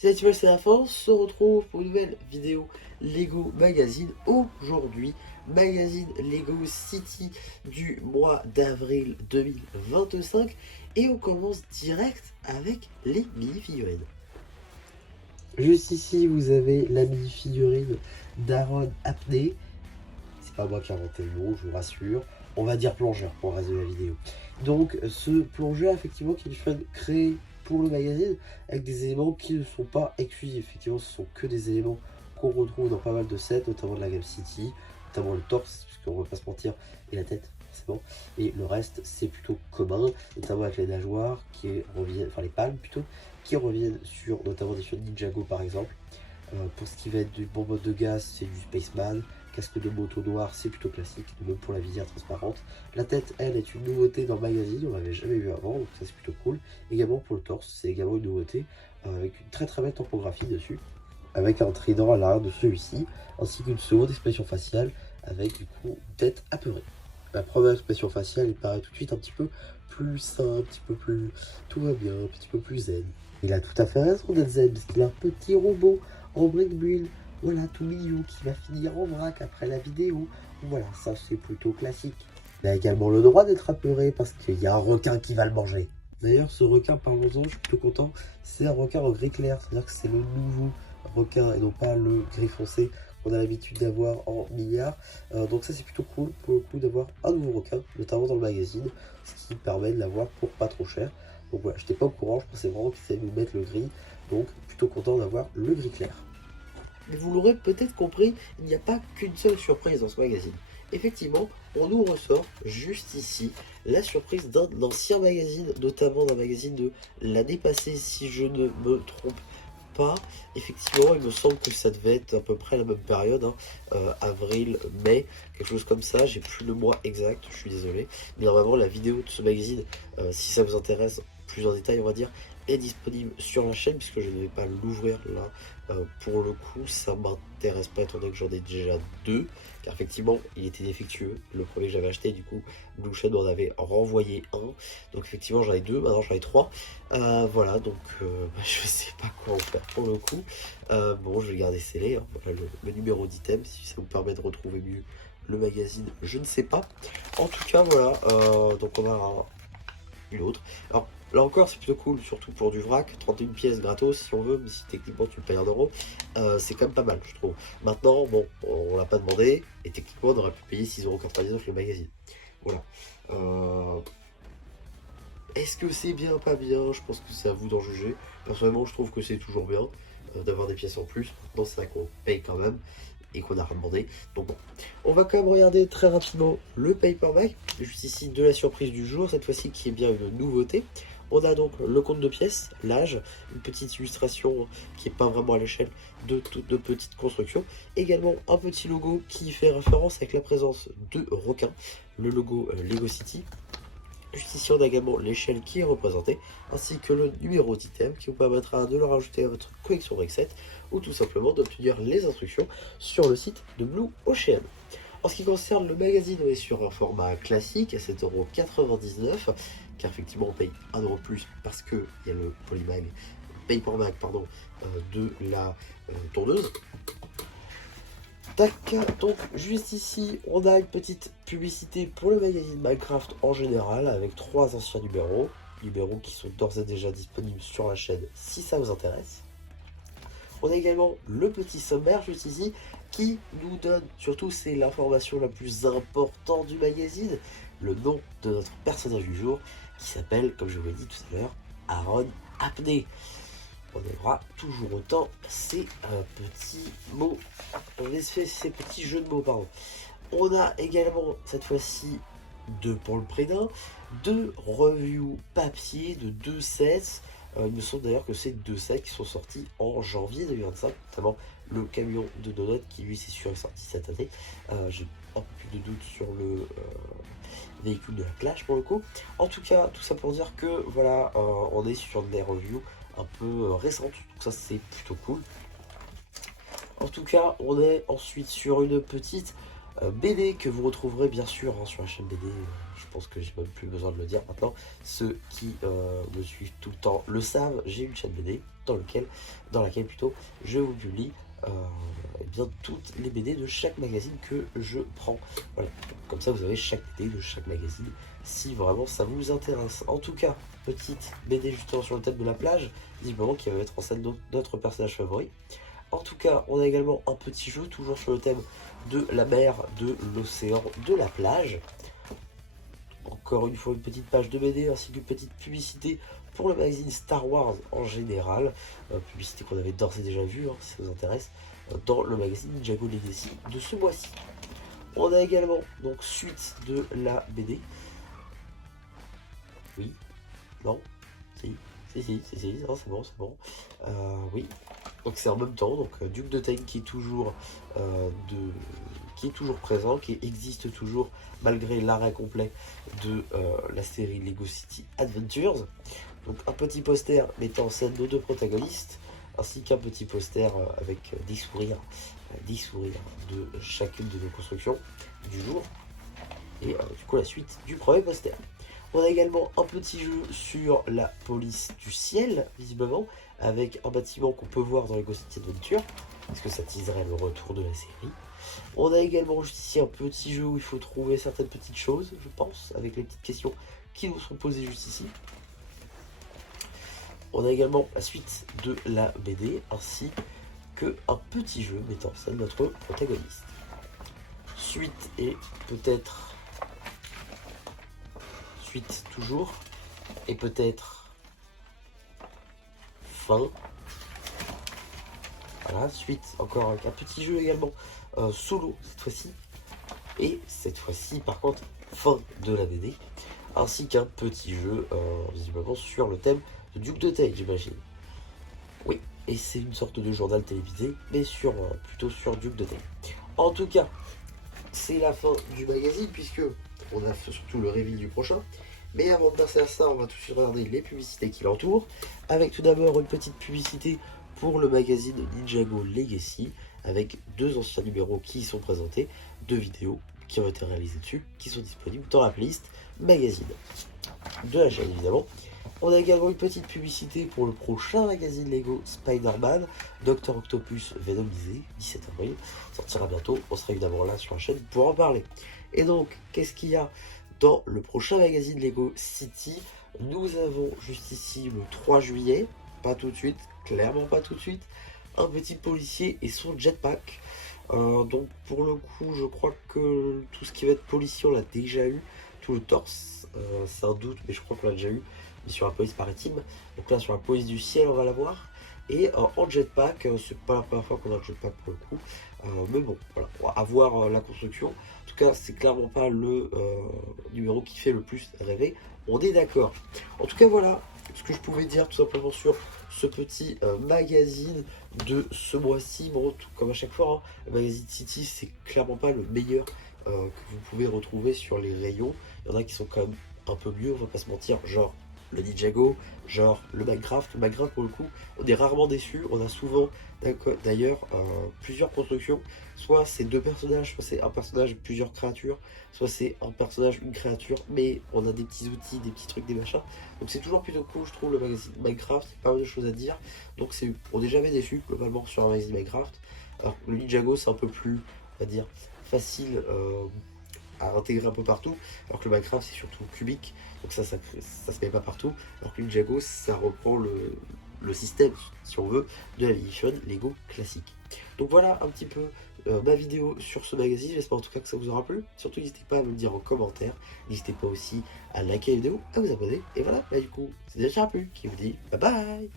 C'est Actuel, c'est la fin, on se retrouve pour une nouvelle vidéo Lego Magazine. Aujourd'hui, magazine Lego City du mois d'avril 2025. Et on commence direct avec les mini-figurines. Juste ici, vous avez la mini-figurine d'Aaron Apney. C'est pas moi qui ai inventé le nom, je vous rassure. On va dire plongeur pour le reste de la vidéo. Donc, ce plongeur, effectivement, qui est créé pour le magazine avec des éléments qui ne sont pas exclusifs. Effectivement, ce sont que des éléments qu'on retrouve dans pas mal de sets, notamment de la gamme City, notamment le torse, puisqu'on ne va pas se mentir, et la tête, forcément. Et le reste, c'est plutôt commun, notamment avec les nageoires qui reviennent, enfin les palmes plutôt, qui reviennent sur notamment des figurines Ninjago par exemple. Pour ce qui va être du bonbonne de gaz, c'est du Spaceman. Casque de moto noir, c'est plutôt classique, même pour la visière transparente. La tête, elle, est une nouveauté dans le magazine, on l'avait jamais vu avant, donc ça c'est plutôt cool. Également pour le torse, c'est également une nouveauté, avec une très belle topographie dessus, avec un trident à l'arrière de celui-ci, ainsi qu'une seconde expression faciale, avec du coup une tête apeurée. La première expression faciale, elle paraît tout de suite un petit peu plus sain, un petit peu plus tout va bien, un petit peu plus zen. Il a tout à fait raison d'être zen, parce qu'il a un petit robot en brick build. Voilà, tout mignon, qui va finir en vrac après la vidéo. Voilà, ça c'est plutôt classique. Il a également le droit d'être apeuré parce qu'il y a un requin qui va le manger. D'ailleurs, ce requin, parlons-en, je suis plutôt content. C'est un requin en gris clair, c'est-à-dire que c'est le nouveau requin et non pas le gris foncé qu'on a l'habitude d'avoir en milliards. Donc ça c'est plutôt cool pour le coup d'avoir un nouveau requin, notamment dans le magazine, ce qui permet de l'avoir pour pas trop cher. Donc voilà, j'étais pas au courant, je pensais vraiment qu'ils allaient nous mettre le gris. Donc plutôt content d'avoir le gris clair. Mais vous l'aurez peut-être compris, il n'y a pas qu'une seule surprise dans ce magazine. Effectivement, on nous ressort juste ici la surprise d'un ancien magazine, notamment d'un magazine de l'année passée, si je ne me trompe pas. Effectivement, il me semble que ça devait être à peu près la même période, hein, avril, mai, quelque chose comme ça. J'ai plus le mois exact, je suis désolé. Mais normalement, la vidéo de ce magazine, si ça vous intéresse plus en détail, on va dire, est disponible sur la chaîne, puisque je ne vais pas l'ouvrir là. Pour le coup, ça m'intéresse pas, étant donné que j'en ai déjà deux, car effectivement, il était défectueux. Le premier que j'avais acheté, du coup, Blue Shed m'en avait renvoyé un. Donc effectivement, j'en ai deux, maintenant j'en ai trois. Voilà, donc je sais pas quoi en faire pour le coup. Bon, je vais le garder scellé, hein. Voilà le numéro d'item, si ça vous permet de retrouver mieux le magazine, je ne sais pas. En tout cas, voilà, donc on a une autre. Alors là encore, c'est plutôt cool, surtout pour du vrac, 31 pièces gratos si on veut, mais si techniquement tu le payes 1€, c'est quand même pas mal, je trouve. Maintenant, bon, on l'a pas demandé, et techniquement on aurait pu payer 6,99€ le magazine. Voilà. Est-ce que c'est bien, pas bien? Je pense que c'est à vous d'en juger. Personnellement, je trouve que c'est toujours bien d'avoir des pièces en plus. Dans c'est ça qu'on paye quand même et qu'on a demandé. Donc bon, on va quand même regarder très rapidement le paperback. Juste ici, de la surprise du jour, cette fois-ci qui est bien une nouveauté. On a donc le compte de pièces, l'âge, une petite illustration qui n'est pas vraiment à l'échelle de toutes de petites constructions. Également un petit logo qui fait référence avec la présence de requins, le logo Lego City. Juste ici, on a également l'échelle qui est représentée, ainsi que le numéro d'item qui vous permettra de le rajouter à votre collection Brexit ou tout simplement d'obtenir les instructions sur le site de Blue Ocean. En ce qui concerne le magazine, on est sur un format classique à 7,99€, car effectivement on paye 1€ plus parce qu'il y a le polymag, paperback pardon, de la tourneuse. Tac, donc juste ici, on a une petite publicité pour le magazine Minecraft en général, avec 3 anciens numéros qui sont d'ores et déjà disponibles sur la chaîne si ça vous intéresse. On a également le petit sommaire juste ici, qui nous donne, surtout c'est l'information la plus importante du magazine, le nom de notre personnage du jour, qui s'appelle, comme je vous l'ai dit tout à l'heure, Aaron Apney. On aura toujours autant ces petits mots, ces petits jeux de mots, pardon. On a également, cette fois-ci, pour le prix d'un, 2 reviews papier de 2 sets. Il me semble d'ailleurs que c'est 2 sets qui sont sortis en janvier 2025, notamment le camion de Donut qui lui c'est sûr est sorti cette année. J'ai un peu plus de doute sur le véhicule de la Clash pour le coup. En tout cas, tout ça pour dire que voilà, on est sur des reviews un peu récentes, donc ça c'est plutôt cool. En tout cas, on est ensuite sur une petite BD que vous retrouverez bien sûr hein, sur la chaîne BD. Je pense que j'ai même plus besoin de le dire maintenant. Ceux qui me suivent tout le temps le savent, j'ai une chaîne BD dans laquelle plutôt je vous publie eh bien, toutes les BD de chaque magazine que je prends. Voilà, comme ça vous avez chaque BD de chaque magazine si vraiment ça vous intéresse. En tout cas, petite BD justement sur le thème de la plage, visiblement qui va mettre en scène notre personnage favori. En tout cas, on a également un petit jeu, toujours sur le thème de la mer, de l'océan, de la plage. Encore une fois, une petite page de BD ainsi qu'une petite publicité pour le magazine Star Wars en général. Publicité qu'on avait d'ores et déjà vue, hein, si ça vous intéresse, dans le magazine Ninjago Legacy de ce mois-ci. On a également, donc, suite de la BD. Oui, non, si, non, c'est bon. Oui, donc c'est en même temps, donc Duke de Time qui est toujours présent, qui existe toujours malgré l'arrêt complet de la série Lego City Adventures. Donc un petit poster mettant en scène nos deux protagonistes, ainsi qu'un petit poster avec des sourires de chacune de nos constructions du jour. Et du coup la suite du premier poster. On a également un petit jeu sur la police du ciel, visiblement, avec un bâtiment qu'on peut voir dans Lego City Adventure, parce que ça teaserait le retour de la série. On a également juste ici un petit jeu où il faut trouver certaines petites choses, je pense, avec les petites questions qui nous sont posées juste ici. On a également la suite de la BD, ainsi qu'un petit jeu mettant en scène notre protagoniste. Suite et peut-être... Suite toujours, et peut-être fin. Voilà, suite encore avec un petit jeu également solo cette fois-ci, et cette fois-ci par contre fin de la BD, ainsi qu'un petit jeu visiblement sur le thème de Duke de Tay, j'imagine. Oui, et c'est une sorte de journal télévisé, mais plutôt sur Duke de Tay. En tout cas, c'est la fin du magazine, puisque on a surtout le reveal du prochain. Mais avant de passer à ça, on va tout de suite regarder les publicités qui l'entourent. Avec tout d'abord une petite publicité pour le magazine Ninjago Legacy, avec 2 anciens numéros qui y sont présentés, 2 vidéos qui ont été réalisées dessus, qui sont disponibles dans la playlist magazine de la chaîne évidemment. On a également une petite publicité pour le prochain magazine Lego Spider-Man, Dr Octopus Venomisé, 17 avril, sortira bientôt, on sera évidemment là sur la chaîne pour en parler. Et donc, qu'est-ce qu'il y a dans le prochain magazine Lego City? Nous avons juste ici le 3 juillet, pas tout de suite, clairement pas tout de suite, un petit policier et son jetpack. Donc pour le coup, je crois que tout ce qui va être policier, on l'a déjà eu, tout le torse, c'est un doute, mais je crois qu'on l'a déjà eu, mais sur la police maritime. Donc là, sur la police du ciel, on va l'avoir. Et en jetpack, c'est pas la première fois qu'on a le jetpack pour le coup, mais bon, voilà, on va avoir la construction. En tout cas, c'est clairement pas le numéro qui fait le plus rêver, on est d'accord. En tout cas, voilà ce que je pouvais dire tout simplement sur ce petit magazine de ce mois-ci. Bon, tout comme à chaque fois, hein, le magazine City, c'est clairement pas le meilleur que vous pouvez retrouver sur les rayons. Il y en a qui sont quand même un peu mieux, on va pas se mentir, genre le Ninjago, genre le Minecraft. Le Minecraft, pour le coup, on est rarement déçu. On a souvent d'ailleurs plusieurs constructions. Soit c'est 2 personnages, soit c'est un personnage et plusieurs créatures, soit c'est un personnage, une créature, mais on a des petits outils, des petits trucs, des machins. Donc c'est toujours plutôt cool, je trouve, le magazine Minecraft. Il y a pas mal de choses à dire. Donc on n'est jamais déçu globalement sur un magazine Minecraft. Alors le Ninjago, c'est un peu plus, on va dire, facile à intégrer un peu partout, alors que le Minecraft c'est surtout cubique, donc ça se met pas partout, alors que le Ninjago ça reprend le système, si on veut, de la Edition Lego classique. Donc voilà un petit peu ma vidéo sur ce magazine, j'espère en tout cas que ça vous aura plu, surtout n'hésitez pas à me le dire en commentaire, n'hésitez pas aussi à liker la vidéo, à vous abonner, et voilà, bah du coup c'est déjà plu, qui vous dit bye bye.